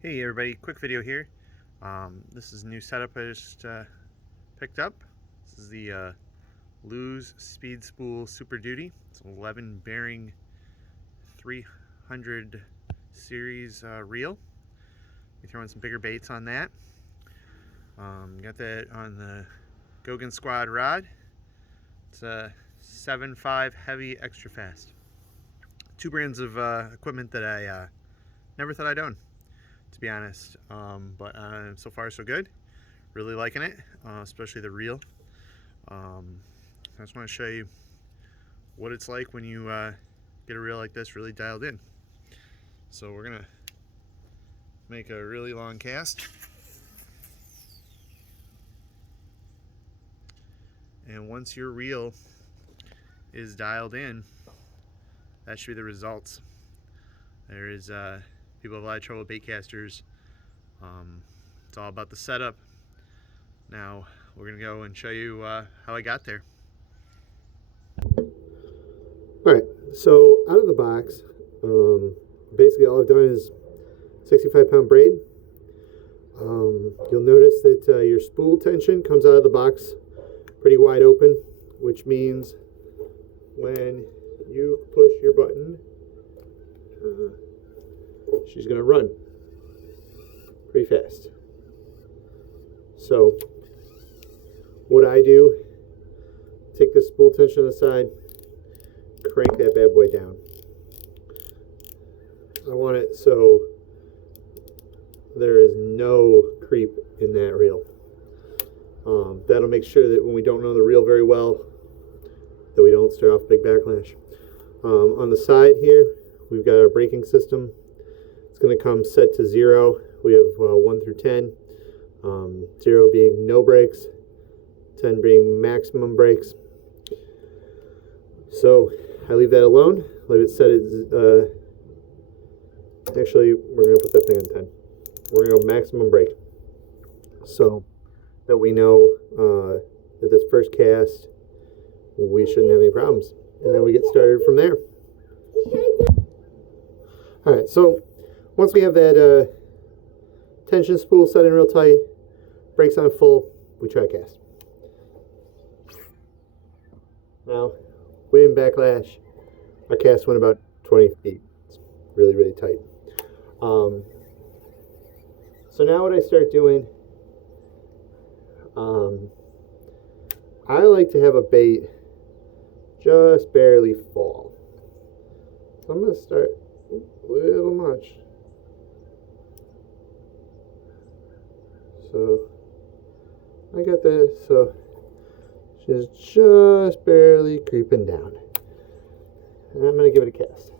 Hey everybody, quick video here. This is a new setup I just picked up. This is the Lews Speed Spool Super Duty. It's an 11 bearing 300 series reel. We throw in some bigger baits on that. Got that on the Groogan Squad rod. It's a 7.5 heavy extra fast. Two brands of equipment that I never thought I'd own, to be honest, but so far so good. Really liking it, especially the reel. I just want to show you what it's like when you get a reel like this really dialed in. So we're gonna make a really long cast, and once your reel is dialed in, that should be the results. There is people have a lot of trouble with baitcasters. It's all about the setup. Now we're gonna go and show you how I got there. Alright, so out of the box, basically all I've done is 65-pound braid. You'll notice that your spool tension comes out of the box pretty wide open, which means when you push your button, she's going to run pretty fast. So what I do, take the spool tension on the side, crank that bad boy down. I want it so there is no creep in that reel. That'll make sure that when we don't know the reel very well, that we don't start off a big backlash. On the side here, we've got our braking system. It's going to come set to 0. We have 1 through 10. 0 being no brakes, 10 being maximum brakes. So I leave that alone. Leave it set at actually, we're going to put that thing on 10. We're going to go maximum brake, so that we know that this first cast we shouldn't have any problems, and then we get started from there. Alright, so once we have that tension spool set in real tight, brakes on full, we try cast. Now, we didn't backlash. Our cast went about 20 feet. It's really, really tight. So now what I start doing, I like to have a bait just barely fall. So I'm going to start a little much. So I got this, so she's just barely creeping down. And I'm going to give it a cast.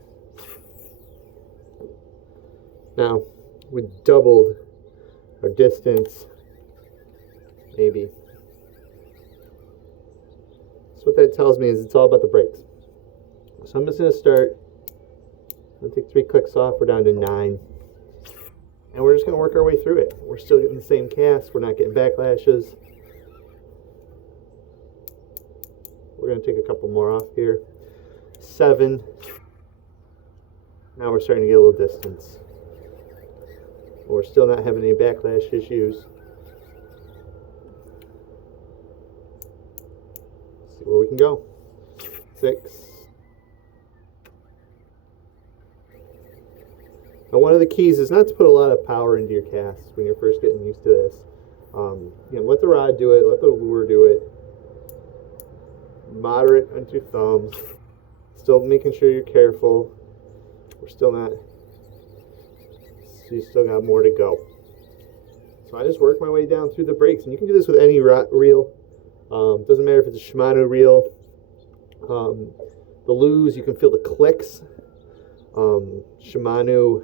Now, we doubled our distance, maybe. So what that tells me is it's all about the brakes. So I'm just going to start. I'll take 3 clicks off. We're down to 9. And we're just going to work our way through it. We're still getting the same cast. We're not getting backlashes. We're going to take a couple more off here. 7. Now we're starting to get a little distance. We're still not having any backlash issues. Let's see where we can go. 6. Now, one of the keys is not to put a lot of power into your casts when you're first getting used to this. Let the rod do it, let the lure do it. Moderate onto your thumbs. Still making sure you're careful. We're still not. So you still got more to go. So I just work my way down through the brakes, and you can do this with any reel. Doesn't matter if it's a Shimano reel. The Lews, you can feel the clicks. Shimano,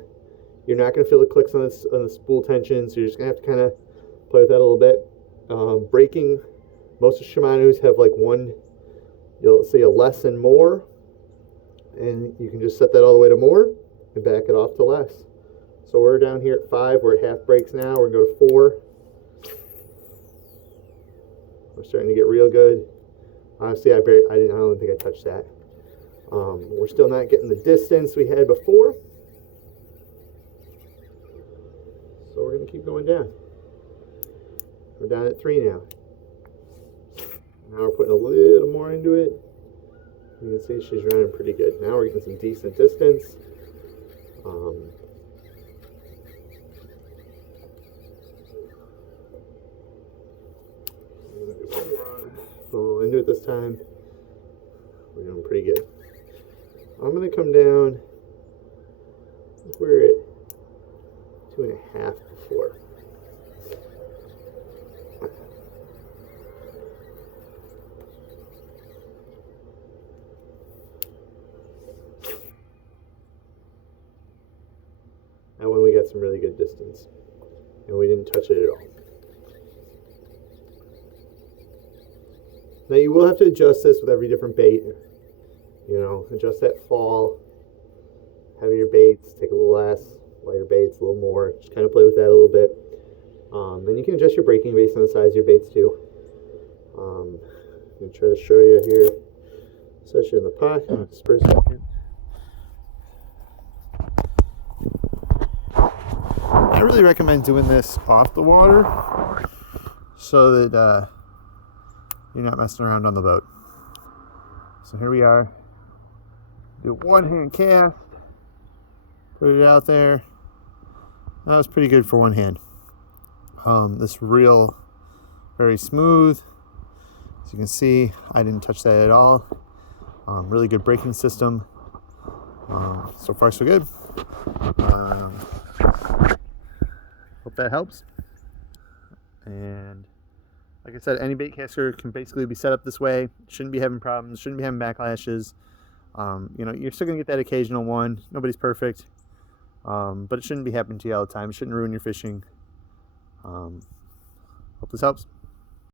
you're not going to feel the clicks on the spool tension, so you're just going to have to kind of play with that a little bit. Braking, most of Shimano's have like one, you'll see a less and more, and you can just set that all the way to more and back it off to less. So we're down here at 5, we're at half brakes now, we're going to go to 4. We're starting to get real good. Honestly, I don't think I touched that. We're still not getting the distance we had before. So we're going to keep going down. We're down at 3 now. Now we're putting a little more into it. You can see she's running pretty good. Now we're getting some decent distance. A little into it this time. We're doing pretty good. I'm going to come down. We're at 2.5 before. That one we got some really good distance, and we didn't touch it at all. Now you will have to adjust this with every different bait. You know, adjust that fall. Heavier baits, take a little less. Lighter baits, a little more. Just kind of play with that a little bit. Then you can adjust your braking based on the size of your baits too. I'm going to try to show you here. Set you in the pocket just for a second. I really recommend doing this off the water so that you're not messing around on the boat. So here we are. Do a one-hand cast. Put it out there. That was pretty good for one hand. This reel, very smooth. As you can see, I didn't touch that at all. Really good braking system. So far so good. Hope that helps. And like I said, any bait caster can basically be set up this way. Shouldn't be having problems, shouldn't be having backlashes. You know, you're still gonna get that occasional one. Nobody's perfect. But it shouldn't be happening to you all the time. It shouldn't ruin your fishing. Hope this helps.